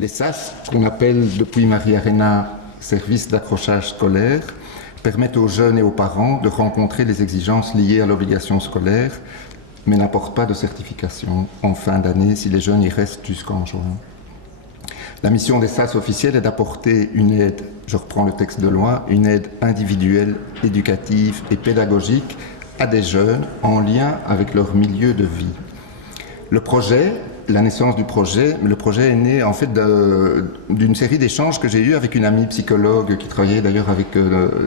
Les SAS, qu'on appelle depuis Maria Arena services d'accrochage scolaire, permettent aux jeunes et aux parents de rencontrer les exigences liées à l'obligation scolaire, mais n'apportent pas de certification en fin d'année si les jeunes y restent jusqu'en juin. La mission des SAS officiels est d'apporter une aide, je reprends le texte de loi, une aide individuelle, éducative et pédagogique à des jeunes en lien avec leur milieu de vie. Le projet, la naissance du projet, le projet est né en fait d'une série d'échanges que j'ai eus avec une amie psychologue qui travaillait d'ailleurs avec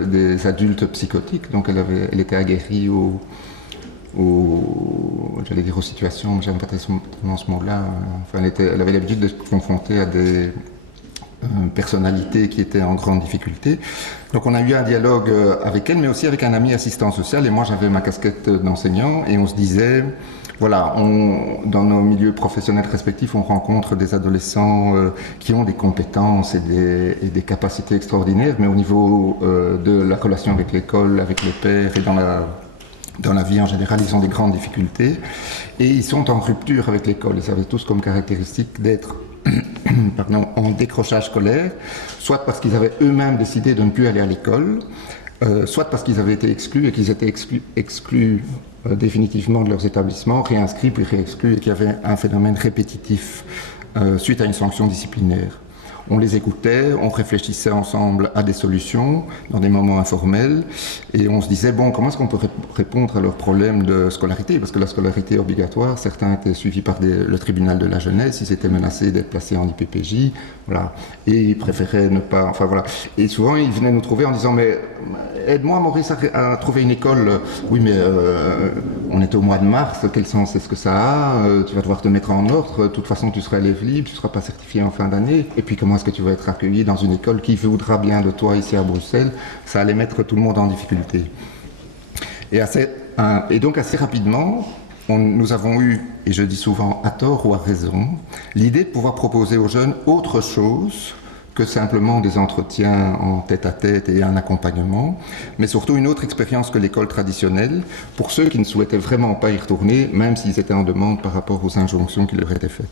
des adultes psychotiques, donc elle était aguerrie j'allais dire aux situations, mais j'aime pas tellement ce mot-là. Enfin, elle avait l'habitude de se confronter à des personnalités qui étaient en grande difficulté. Donc on a eu un dialogue avec elle, mais aussi avec un ami assistant social, et moi j'avais ma casquette d'enseignant, et on se disait, voilà, dans nos milieux professionnels respectifs, on rencontre des adolescents qui ont des compétences et des capacités extraordinaires, mais au niveau de la relation avec l'école, avec les pairs et dans la vie en général, ils ont des grandes difficultés et ils sont en rupture avec l'école. Ils avaient tous comme caractéristique d'être en décrochage scolaire, soit parce qu'ils avaient eux-mêmes décidé de ne plus aller à l'école, soit parce qu'ils avaient été exclus et qu'ils étaient exclus définitivement de leurs établissements, réinscrits puis réexclus, et qu'il y avait un phénomène répétitif suite à une sanction disciplinaire. On les écoutait, on réfléchissait ensemble à des solutions dans des moments informels et on se disait, bon, comment est-ce qu'on peut répondre à leurs problèmes de scolarité? Parce que la scolarité obligatoire, certains étaient suivis par le tribunal de la jeunesse, ils étaient menacés d'être placés en IPPJ, voilà, et ils préféraient ne pas, enfin voilà. Et souvent, ils venaient nous trouver en disant, mais aide-moi Maurice à trouver une école. Oui, mais on était au mois de mars, quel sens est-ce que ça a? Tu vas devoir te mettre en ordre, de toute façon tu seras élève libre, tu ne seras pas certifié en fin d'année, et puis comment est-ce que tu vas être accueilli dans une école qui voudra bien de toi ici à Bruxelles? Ça allait mettre tout le monde en difficulté. Et donc assez rapidement, nous avons eu, et je dis souvent à tort ou à raison, l'idée de pouvoir proposer aux jeunes autre chose que simplement des entretiens en tête-à-tête et un accompagnement, mais surtout une autre expérience que l'école traditionnelle, pour ceux qui ne souhaitaient vraiment pas y retourner, même s'ils étaient en demande par rapport aux injonctions qui leur étaient faites.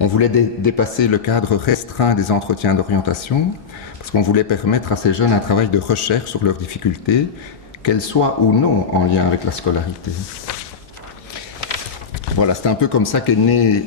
On voulait dépasser le cadre restreint des entretiens d'orientation, parce qu'on voulait permettre à ces jeunes un travail de recherche sur leurs difficultés, qu'elles soient ou non en lien avec la scolarité. Voilà, c'est un peu comme ça qu'est né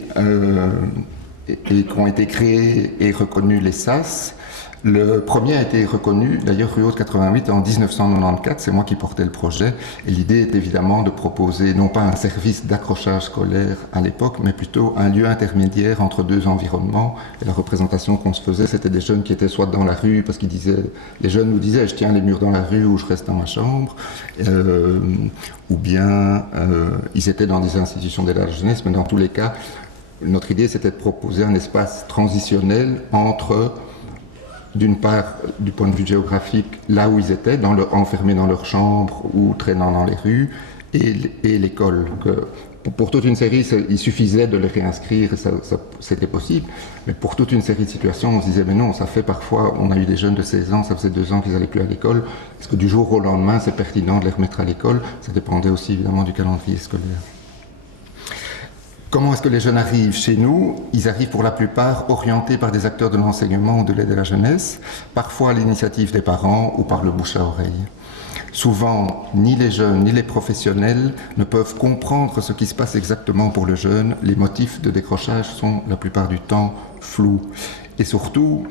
et qu'ont été créés et reconnus les SAS. Le premier a été reconnu, d'ailleurs, rue Haute 88 en 1994, c'est moi qui portais le projet, et l'idée est évidemment de proposer non pas un service d'accrochage scolaire à l'époque, mais plutôt un lieu intermédiaire entre deux environnements. Et la représentation qu'on se faisait, c'était des jeunes qui étaient soit dans la rue, parce qu'ils disaient, les jeunes nous disaient, je tiens les murs dans la rue ou je reste dans ma chambre, ou bien ils étaient dans des institutions d'aide à la jeunesse, mais dans tous les cas, notre idée c'était de proposer un espace transitionnel entre, d'une part, du point de vue géographique, là où ils étaient, enfermés dans leur chambre ou traînant dans les rues, et l'école. Pour toute une série, il suffisait de les réinscrire, et c'était possible, mais pour toute une série de situations, on se disait, mais non, ça fait parfois, on a eu des jeunes de 16 ans, ça faisait 2 ans qu'ils n'allaient plus à l'école, est-ce que du jour au lendemain, c'est pertinent de les remettre à l'école? Ça dépendait aussi évidemment du calendrier scolaire. Comment est-ce que les jeunes arrivent chez nous? Ils arrivent pour la plupart orientés par des acteurs de l'enseignement ou de l'aide à la jeunesse, parfois à l'initiative des parents ou par le bouche à oreille. Souvent, ni les jeunes ni les professionnels ne peuvent comprendre ce qui se passe exactement pour le jeune. Les motifs de décrochage sont la plupart du temps flous. Et surtout,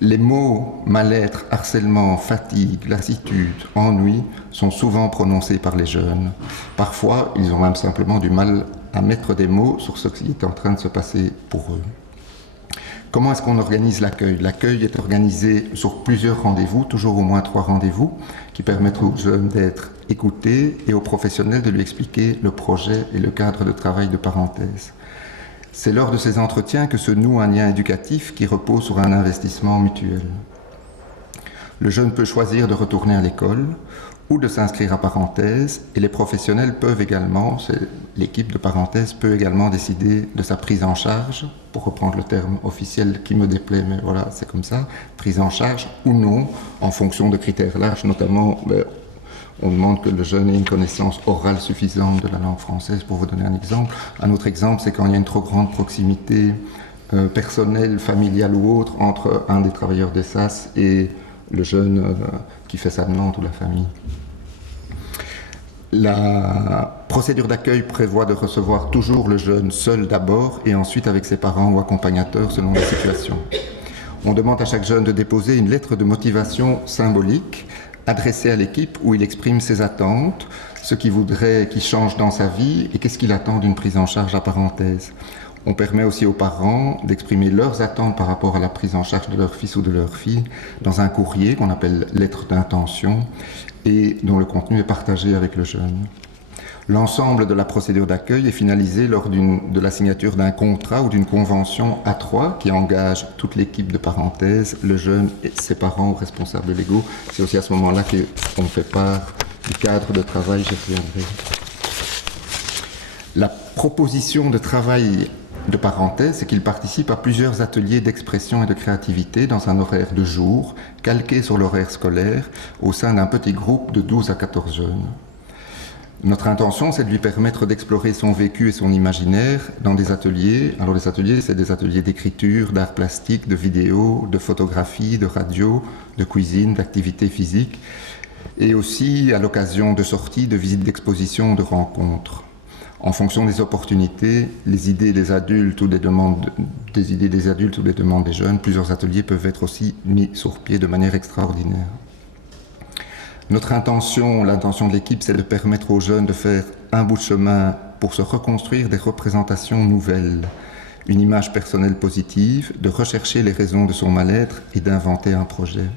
les mots mal-être, harcèlement, fatigue, lassitude, ennui sont souvent prononcés par les jeunes. Parfois, ils ont même simplement du mal à mettre des mots sur ce qui est en train de se passer pour eux. Comment est-ce qu'on organise l'accueil? L'accueil est organisé sur plusieurs rendez-vous, toujours au moins 3 rendez-vous, qui permettent aux jeunes d'être écoutés et aux professionnels de lui expliquer le projet et le cadre de travail de parenthèse. C'est lors de ces entretiens que se noue un lien éducatif qui repose sur un investissement mutuel. Le jeune peut choisir de retourner à l'école ou de s'inscrire à parenthèse, et les professionnels peuvent également, l'équipe de parenthèse peut également décider de sa prise en charge, pour reprendre le terme officiel qui me déplaît, mais voilà, c'est comme ça, prise en charge ou non, en fonction de critères larges, notamment, on demande que le jeune ait une connaissance orale suffisante de la langue française, pour vous donner un exemple. Un autre exemple, c'est quand il y a une trop grande proximité personnel, familial ou autre entre un des travailleurs des SAS et le jeune qui fait sa demande ou la famille. La procédure d'accueil prévoit de recevoir toujours le jeune seul d'abord et ensuite avec ses parents ou accompagnateurs selon la situation. On demande à chaque jeune de déposer une lettre de motivation symbolique adressée à l'équipe où il exprime ses attentes, ce qu'il voudrait qu'il change dans sa vie et qu'est-ce qu'il attend d'une prise en charge à parenthèse. On permet aussi aux parents d'exprimer leurs attentes par rapport à la prise en charge de leur fils ou de leur fille dans un courrier qu'on appelle lettre d'intention et dont le contenu est partagé avec le jeune. L'ensemble de la procédure d'accueil est finalisé lors de la signature d'un contrat ou d'une convention A3 qui engage toute l'équipe de parenthèse, le jeune et ses parents ou responsables légaux. C'est aussi à ce moment-là qu'on fait part du cadre de travail, j'y reviendrai. La proposition de travail de parenthèse, c'est qu'ils participent à plusieurs ateliers d'expression et de créativité dans un horaire de jour, calqué sur l'horaire scolaire, au sein d'un petit groupe de 12 à 14 jeunes. Notre intention, c'est de lui permettre d'explorer son vécu et son imaginaire dans des ateliers. Alors les ateliers, c'est des ateliers d'écriture, d'art plastique, de vidéo, de photographie, de radio, de cuisine, d'activités physiques, et aussi à l'occasion de sorties, de visites d'expositions, de rencontres. En fonction des opportunités, les idées des adultes ou des demandes des jeunes, plusieurs ateliers peuvent être aussi mis sur pied de manière extraordinaire. Notre intention, l'intention de l'équipe, c'est de permettre aux jeunes de faire un bout de chemin pour se reconstruire des représentations nouvelles, une image personnelle positive, de rechercher les raisons de son mal-être et d'inventer un projet.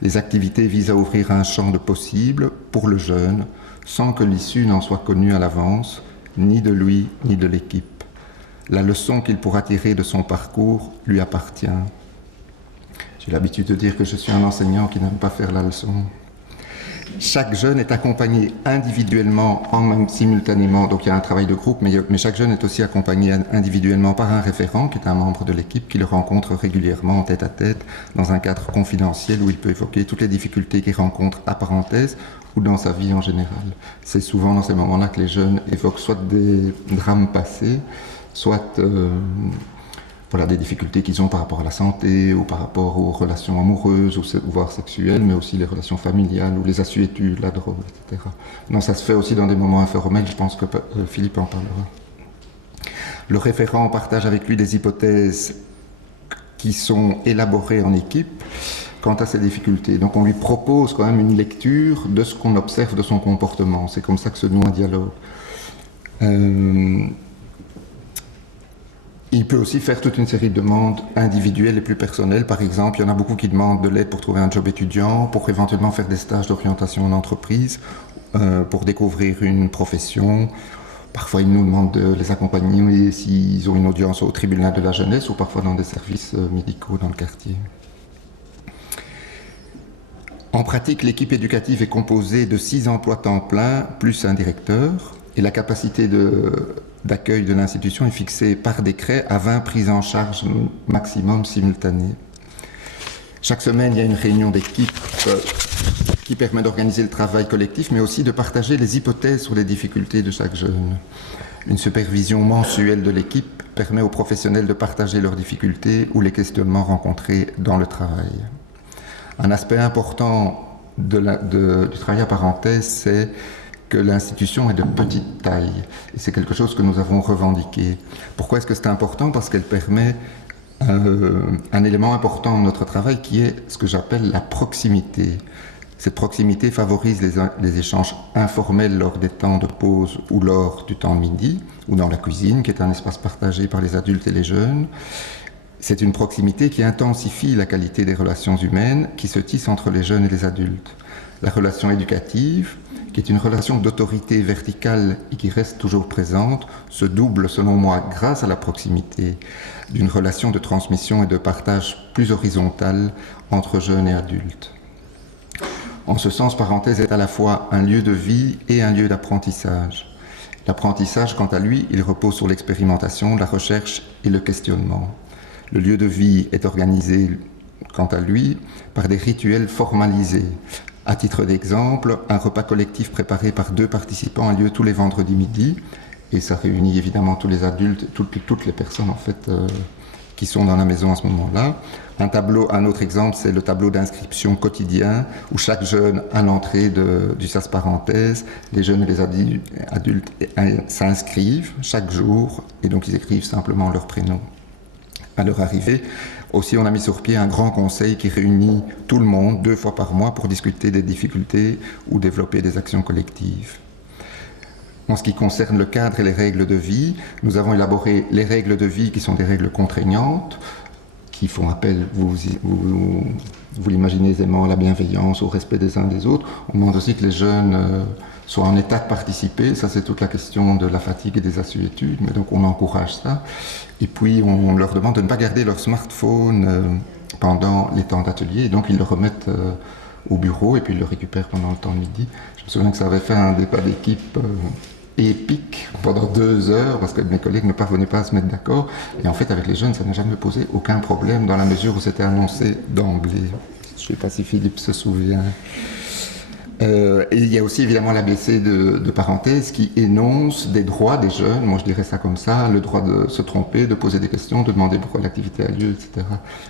Les activités visent à ouvrir un champ de possibles pour le jeune, sans que l'issue n'en soit connue à l'avance, ni de lui, ni de l'équipe. La leçon qu'il pourra tirer de son parcours lui appartient. J'ai l'habitude de dire que je suis un enseignant qui n'aime pas faire la leçon. Chaque jeune est accompagné individuellement, simultanément, donc il y a un travail de groupe, mais chaque jeune est aussi accompagné individuellement par un référent, qui est un membre de l'équipe, qui le rencontre régulièrement en tête-à-tête, dans un cadre confidentiel où il peut évoquer toutes les difficultés qu'il rencontre à parenthèse ou dans sa vie en général. C'est souvent dans ces moments-là que les jeunes évoquent soit des drames passés, soit des difficultés qu'ils ont par rapport à la santé ou par rapport aux relations amoureuses ou voire sexuelles, mais aussi les relations familiales ou les assuétudes, la drogue, etc. Non, ça se fait aussi dans des moments informels, je pense que Philippe en parlera. Le référent partage avec lui des hypothèses qui sont élaborées en équipe quant à ces difficultés. Donc on lui propose quand même une lecture de ce qu'on observe de son comportement. C'est comme ça que se noue un dialogue. Il peut aussi faire toute une série de demandes individuelles et plus personnelles. Par exemple, il y en a beaucoup qui demandent de l'aide pour trouver un job étudiant, pour éventuellement faire des stages d'orientation en entreprise, pour découvrir une profession. Parfois, ils nous demandent de les accompagner s'ils ont une audience au tribunal de la jeunesse ou parfois dans des services médicaux dans le quartier. En pratique, l'équipe éducative est composée de 6 emplois temps plein plus un directeur et la capacité d'accueil de l'institution est fixée par décret à 20 prises en charge maximum simultanées. Chaque semaine, il y a une réunion d'équipe qui permet d'organiser le travail collectif, mais aussi de partager les hypothèses sur les difficultés de chaque jeune. Une supervision mensuelle de l'équipe permet aux professionnels de partager leurs difficultés ou les questionnements rencontrés dans le travail. Un aspect important du travail à parenthèse, c'est que l'institution est de petite taille. Et c'est quelque chose que nous avons revendiqué. Pourquoi est-ce que c'est important ? Parce qu'elle permet un élément important de notre travail qui est ce que j'appelle la proximité. Cette proximité favorise les échanges informels lors des temps de pause ou lors du temps de midi, ou dans la cuisine, qui est un espace partagé par les adultes et les jeunes. C'est une proximité qui intensifie la qualité des relations humaines qui se tissent entre les jeunes et les adultes. La relation éducative, qui est une relation d'autorité verticale et qui reste toujours présente, se double, selon moi, grâce à la proximité d'une relation de transmission et de partage plus horizontale entre jeunes et adultes. En ce sens, parenthèse est à la fois un lieu de vie et un lieu d'apprentissage. L'apprentissage, quant à lui, il repose sur l'expérimentation, la recherche et le questionnement. Le lieu de vie est organisé, quant à lui, par des rituels formalisés. À titre d'exemple, un repas collectif préparé par 2 participants a lieu tous les vendredis midi, et ça réunit évidemment tous les adultes, toutes les personnes en fait qui sont dans la maison à ce moment-là. Un autre exemple, c'est le tableau d'inscription quotidien, où chaque jeune, à l'entrée du sas parenthèse, les jeunes et les adultes s'inscrivent chaque jour, et donc ils écrivent simplement leur prénom à leur arrivée. Aussi, on a mis sur pied un grand conseil qui réunit tout le monde 2 fois par mois pour discuter des difficultés ou développer des actions collectives. En ce qui concerne le cadre et les règles de vie, nous avons élaboré les règles de vie qui sont des règles contraignantes, qui font appel, vous l'imaginez aisément, à la bienveillance, au respect des uns des autres. On demande aussi que les jeunes soient en état de participer. Ça, c'est toute la question de la fatigue et des assuétudes, mais donc on encourage ça. Et puis, on leur demande de ne pas garder leur smartphone pendant les temps d'atelier, et donc ils le remettent au bureau, et puis ils le récupèrent pendant le temps de midi. Je me souviens que ça avait fait un débat d'équipe épique pendant 2 heures, parce que mes collègues ne parvenaient pas à se mettre d'accord. Et en fait, avec les jeunes, ça n'a jamais posé aucun problème, dans la mesure où c'était annoncé d'emblée. Je ne sais pas si Philippe se souvient. Et il y a aussi évidemment l'ABC de parenthèse qui énonce des droits des jeunes, moi je dirais ça comme ça, le droit de se tromper, de poser des questions, de demander pourquoi l'activité a lieu, etc.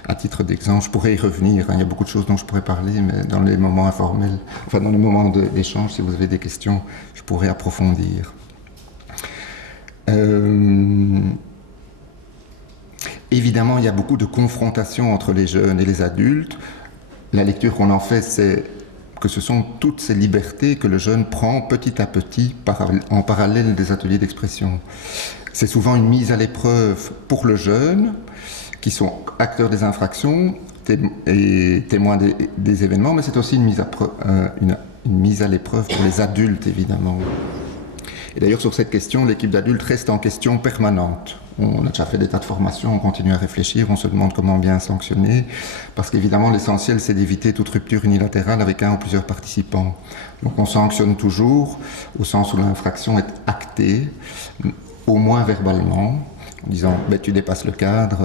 À titre d'exemple, je pourrais y revenir, il y a beaucoup de choses dont je pourrais parler, mais dans les moments informels, enfin dans les moments d'échange, si vous avez des questions, je pourrais approfondir. Évidemment, il y a beaucoup de confrontations entre les jeunes et les adultes. La lecture qu'on en fait, c'est que ce sont toutes ces libertés que le jeune prend petit à petit en parallèle des ateliers d'expression. C'est souvent une mise à l'épreuve pour le jeune, qui sont acteurs des infractions et témoins des événements, mais c'est aussi une mise à l'épreuve pour les adultes, évidemment. Et d'ailleurs, sur cette question, l'équipe d'adultes reste en question permanente. On a déjà fait des tas de formations, on continue à réfléchir, on se demande comment bien sanctionner, parce qu'évidemment, l'essentiel, c'est d'éviter toute rupture unilatérale avec un ou plusieurs participants. Donc on sanctionne toujours, au sens où l'infraction est actée, au moins verbalement, en disant tu dépasses le cadre,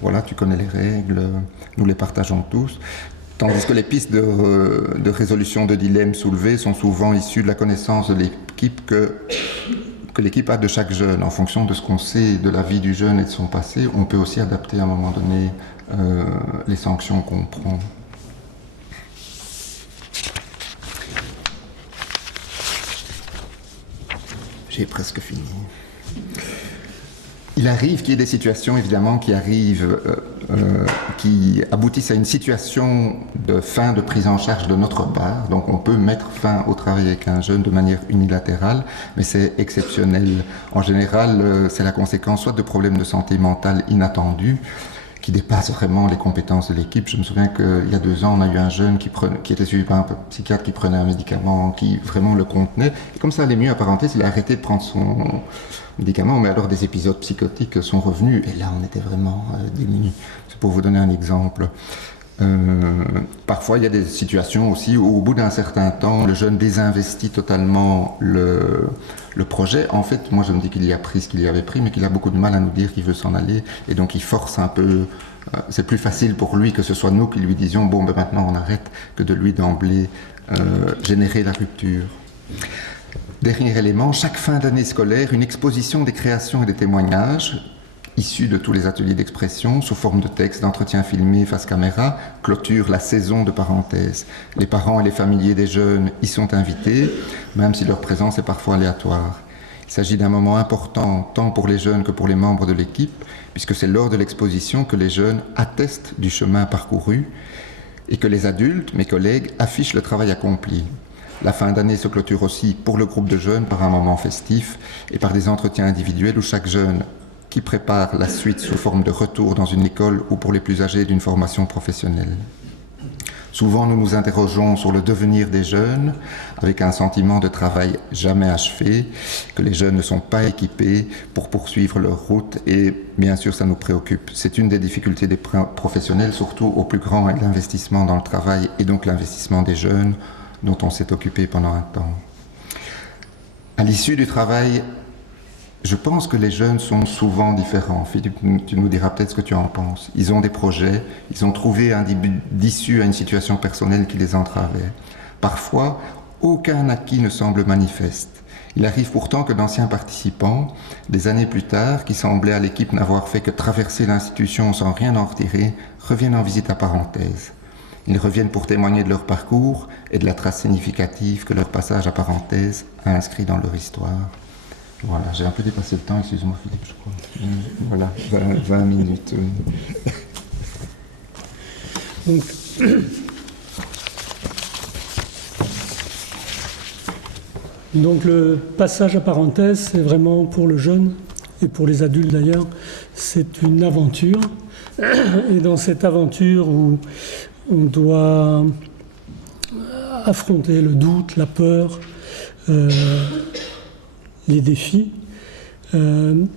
voilà, tu connais les règles, nous les partageons tous. Tandis que les pistes de résolution de dilemmes soulevés sont souvent issues de la connaissance de l'équipe que l'équipe a de chaque jeune. En fonction de ce qu'on sait de la vie du jeune et de son passé, on peut aussi adapter à un moment donné les sanctions qu'on prend. J'ai presque fini. Il arrive qu'il y ait des situations, évidemment, qui aboutissent à une situation de fin de prise en charge de notre part. Donc on peut mettre fin au travail avec un jeune de manière unilatérale, mais c'est exceptionnel. En général, c'est la conséquence soit de problèmes de santé mentale inattendus, qui dépassent vraiment les compétences de l'équipe. Je me souviens qu'il y a 2 ans, on a eu un jeune qui était suivi par un psychiatre qui prenait un médicament qui vraiment le contenait. Et comme ça allait mieux, apparenté, il a arrêté de prendre son médicament, mais alors des épisodes psychotiques sont revenus. Et là, on était vraiment démunis. C'est pour vous donner un exemple. Parfois, il y a des situations aussi où, au bout d'un certain temps, le jeune désinvestit totalement le projet. En fait, moi, je me dis qu'il y a pris ce qu'il y avait pris, mais qu'il a beaucoup de mal à nous dire qu'il veut s'en aller. Et donc, il force un peu. C'est plus facile pour lui que ce soit nous qui lui disions « bon, ben maintenant, on arrête », que de lui d'emblée générer la rupture. Dernier élément, chaque fin d'année scolaire, une exposition des créations et des témoignages issus de tous les ateliers d'expression, sous forme de textes, d'entretiens filmés face caméra, clôture la saison de parenthèse. Les parents et les familiers des jeunes y sont invités, même si leur présence est parfois aléatoire. Il s'agit d'un moment important, tant pour les jeunes que pour les membres de l'équipe, puisque c'est lors de l'exposition que les jeunes attestent du chemin parcouru et que les adultes, mes collègues, affichent le travail accompli. La fin d'année se clôture aussi pour le groupe de jeunes par un moment festif et par des entretiens individuels où chaque jeune qui prépare la suite sous forme de retour dans une école ou pour les plus âgés d'une formation professionnelle. Souvent, nous nous interrogeons sur le devenir des jeunes avec un sentiment de travail jamais achevé, que les jeunes ne sont pas équipés pour poursuivre leur route et bien sûr, ça nous préoccupe. C'est une des difficultés des professionnels, surtout au plus grand, l'investissement dans le travail et donc l'investissement des jeunes dont on s'est occupé pendant un temps. À l'issue du travail, je pense que les jeunes sont souvent différents. Philippe, tu nous diras peut-être ce que tu en penses. Ils ont des projets, ils ont trouvé un début d'issue à une situation personnelle qui les entravait. Parfois, aucun acquis ne semble manifeste. Il arrive pourtant que d'anciens participants, des années plus tard, qui semblaient à l'équipe n'avoir fait que traverser l'institution sans rien en retirer, reviennent en visite à parenthèse. Ils reviennent pour témoigner de leur parcours et de la trace significative que leur passage à parenthèse a inscrit dans leur histoire. Voilà, j'ai un peu dépassé le temps, excuse-moi Philippe, je crois. Voilà, 20 minutes. Donc, donc le passage à parenthèse, c'est vraiment pour le jeune, et pour les adultes d'ailleurs, c'est une aventure. Et dans cette aventure où on doit affronter le doute, la peur, les défis, il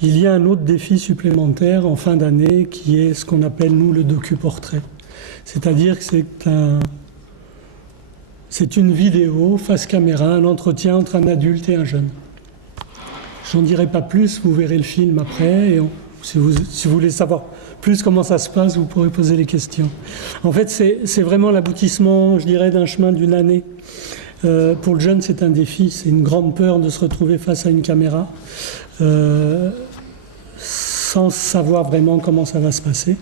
y a un autre défi supplémentaire en fin d'année qui est ce qu'on appelle, nous, le docu-portrait. C'est-à-dire que c'est une vidéo face caméra, un entretien entre un adulte et un jeune. J'en dirai pas plus, vous verrez le film après, et si vous voulez savoir plus comment ça se passe, vous pourrez poser les questions. En fait, c'est vraiment l'aboutissement, je dirais, d'un chemin d'une année. Pour le jeune, c'est un défi, c'est une grande peur de se retrouver face à une caméra, sans savoir vraiment comment ça va se passer.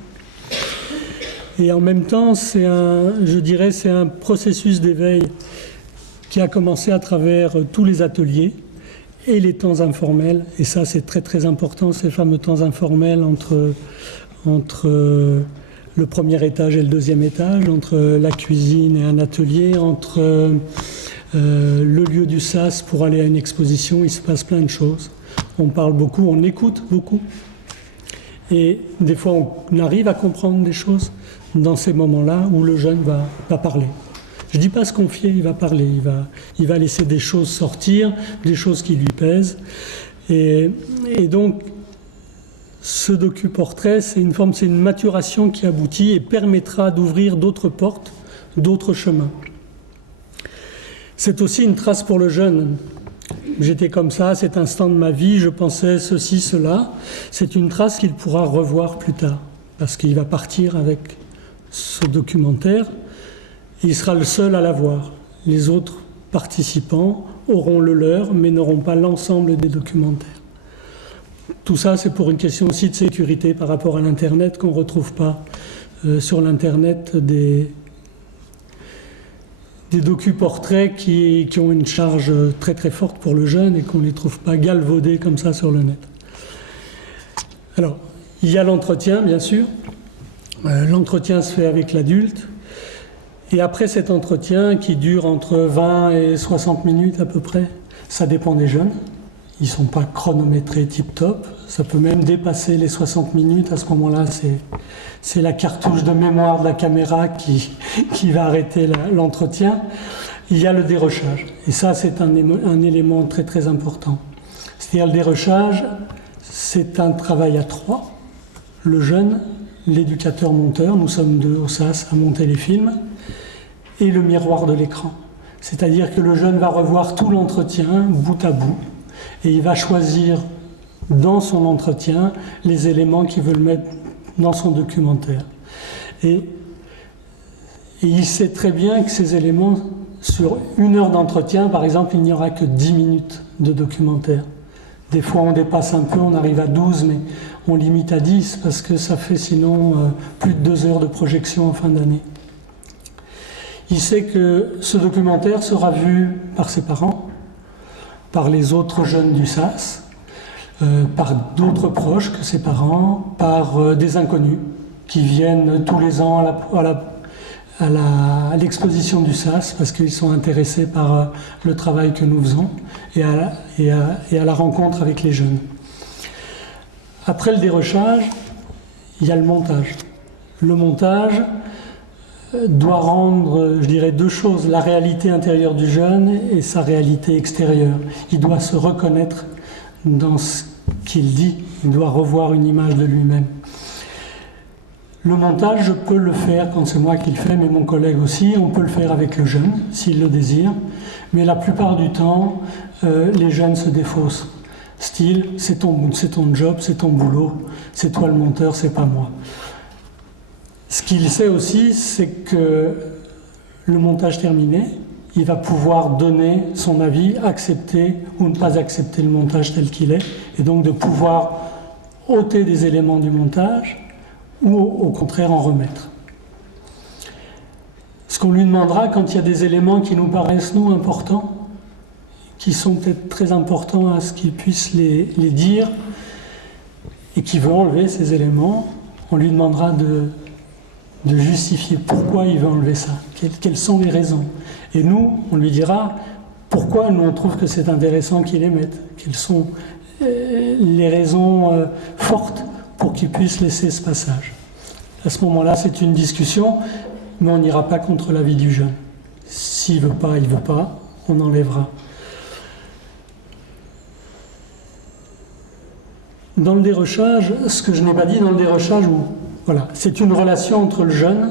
Et en même temps, c'est un processus d'éveil qui a commencé à travers tous les ateliers et les temps informels. Et ça, c'est très très important, ces fameux temps informels entre le premier étage et le deuxième étage, entre la cuisine et un atelier, entre le lieu du SAS pour aller à une exposition. Il se passe plein de choses. On parle beaucoup, on écoute beaucoup. Et des fois, on arrive à comprendre des choses dans ces moments-là où le jeune va parler. Je ne dis pas se confier, il va parler, il va laisser des choses sortir, des choses qui lui pèsent. Et donc, ce docu-portrait, c'est une maturation qui aboutit et permettra d'ouvrir d'autres portes, d'autres chemins. C'est aussi une trace pour le jeune. J'étais comme ça à cet instant de ma vie, je pensais ceci, cela. C'est une trace qu'il pourra revoir plus tard, parce qu'il va partir avec ce documentaire. Il sera le seul à l'avoir. Les autres participants auront le leur, mais n'auront pas l'ensemble des documentaires. Tout ça, c'est pour une question aussi de sécurité par rapport à l'Internet, qu'on ne retrouve pas sur l'Internet des docu-portraits qui ont une charge très très forte pour le jeune et qu'on ne les trouve pas galvaudés comme ça sur le net. Alors, il y a l'entretien, bien sûr. L'entretien se fait avec l'adulte. Et après cet entretien, qui dure entre 20 et 60 minutes à peu près, ça dépend des jeunes. Ils ne sont pas chronométrés tip-top. Ça peut même dépasser les 60 minutes. À ce moment-là, c'est la cartouche de mémoire de la caméra qui va arrêter l'entretien. Il y a le dérochage. Et ça, c'est un élément très très important. C'est-à-dire le dérochage, c'est un travail à trois. Le jeune, l'éducateur-monteur, nous sommes deux au SAS à monter les films, et le miroir de l'écran. C'est-à-dire que le jeune va revoir tout l'entretien, bout à bout, et il va choisir dans son entretien les éléments qu'il veut mettre dans son documentaire. Et il sait très bien que ces éléments, sur 1 heure d'entretien, par exemple, il n'y aura que 10 minutes de documentaire. Des fois, on dépasse un peu, on arrive à 12, mais on limite à 10 parce que ça fait sinon plus de 2 heures de projection en fin d'année. Il sait que ce documentaire sera vu par ses parents, par les autres jeunes du SAS, par d'autres proches que ses parents, par des inconnus qui viennent tous les ans à l'exposition du SAS parce qu'ils sont intéressés par le travail que nous faisons et à la rencontre avec les jeunes. Après le dérochage, il y a le montage. Le montage doit rendre, je dirais, 2 choses, la réalité intérieure du jeune et sa réalité extérieure. Il doit se reconnaître dans ce qu'il dit, il doit revoir une image de lui-même. Le montage, je peux le faire quand c'est moi qui le fais, mais mon collègue aussi, on peut le faire avec le jeune, s'il le désire, mais la plupart du temps, les jeunes se défaussent. Style, c'est ton job, c'est ton boulot, c'est toi le monteur, c'est pas moi. Ce qu'il sait aussi, c'est que le montage terminé, il va pouvoir donner son avis, accepter ou ne pas accepter le montage tel qu'il est, et donc de pouvoir ôter des éléments du montage ou au contraire en remettre. Ce qu'on lui demandera quand il y a des éléments qui nous paraissent, nous, importants, qui sont peut-être très importants à ce qu'il puisse les dire, et qui veut enlever ces éléments, on lui demandera de justifier pourquoi il veut enlever ça, quelles sont les raisons. Et nous, on lui dira pourquoi nous on trouve que c'est intéressant qu'il les mette, quelles sont les raisons fortes pour qu'il puisse laisser ce passage. À ce moment-là, c'est une discussion, mais on n'ira pas contre l'avis du jeune. S'il ne veut pas, il ne veut pas, on enlèvera. Dans le dérochage, ce que je n'ai pas dit dans le dérochage, voilà, c'est une relation entre le jeune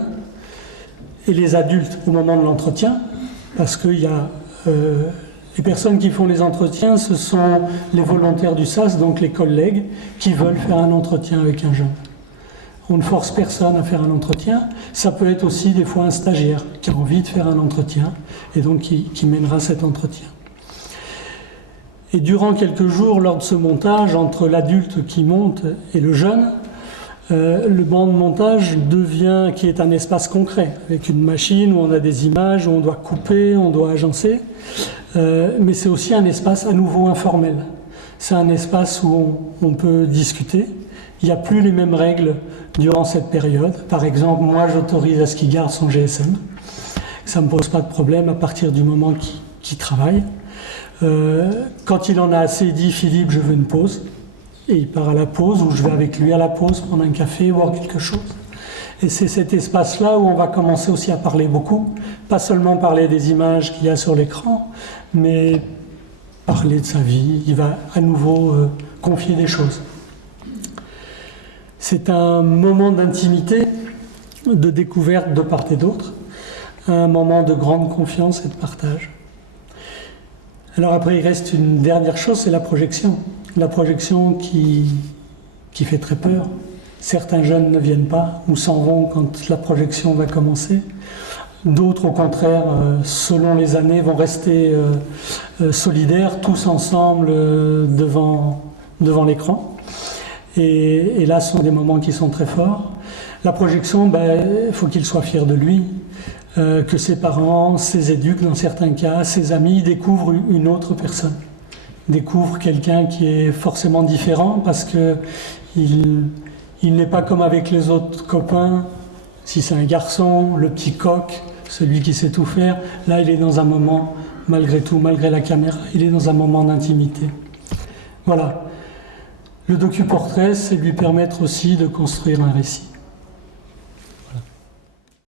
et les adultes au moment de l'entretien, parce qu'il y a les personnes qui font les entretiens, ce sont les volontaires du SAS, donc les collègues, qui veulent faire un entretien avec un jeune. On ne force personne à faire un entretien. Ça peut être aussi des fois un stagiaire qui a envie de faire un entretien et donc qui mènera cet entretien. Et durant quelques jours, lors de ce montage, entre l'adulte qui monte et le jeune, le banc de montage devient, qui est un espace concret, avec une machine où on a des images, où on doit couper, on doit agencer, mais c'est aussi un espace à nouveau informel. C'est un espace où on peut discuter. Il n'y a plus les mêmes règles durant cette période. Par exemple, moi j'autorise à ce qu'il garde son GSM. Ça ne me pose pas de problème à partir du moment qu'il travaille. Quand il en a assez dit, Philippe, je veux une pause. Et il part à la pause, ou je vais avec lui à la pause, prendre un café, boire quelque chose. Et c'est cet espace-là où on va commencer aussi à parler beaucoup. Pas seulement parler des images qu'il y a sur l'écran, mais parler de sa vie. Il va à nouveau confier des choses. C'est un moment d'intimité, de découverte de part et d'autre, un moment de grande confiance et de partage. Alors après, il reste une dernière chose, c'est la projection. La projection qui fait très peur. Certains jeunes ne viennent pas ou s'en vont quand la projection va commencer. D'autres, au contraire, selon les années, vont rester solidaires, tous ensemble devant l'écran. Et là, ce sont des moments qui sont très forts. La projection, il faut qu'il soit fier de lui, que ses parents, ses éduques, dans certains cas, ses amis découvrent une autre personne. Découvrent quelqu'un qui est forcément différent parce qu'il n'est pas comme avec les autres copains. Si c'est un garçon, le petit coq, celui qui sait tout faire, là, il est dans un moment, malgré tout, malgré la caméra, il est dans un moment d'intimité. Voilà. Le docu-portrait, c'est lui permettre aussi de construire un récit.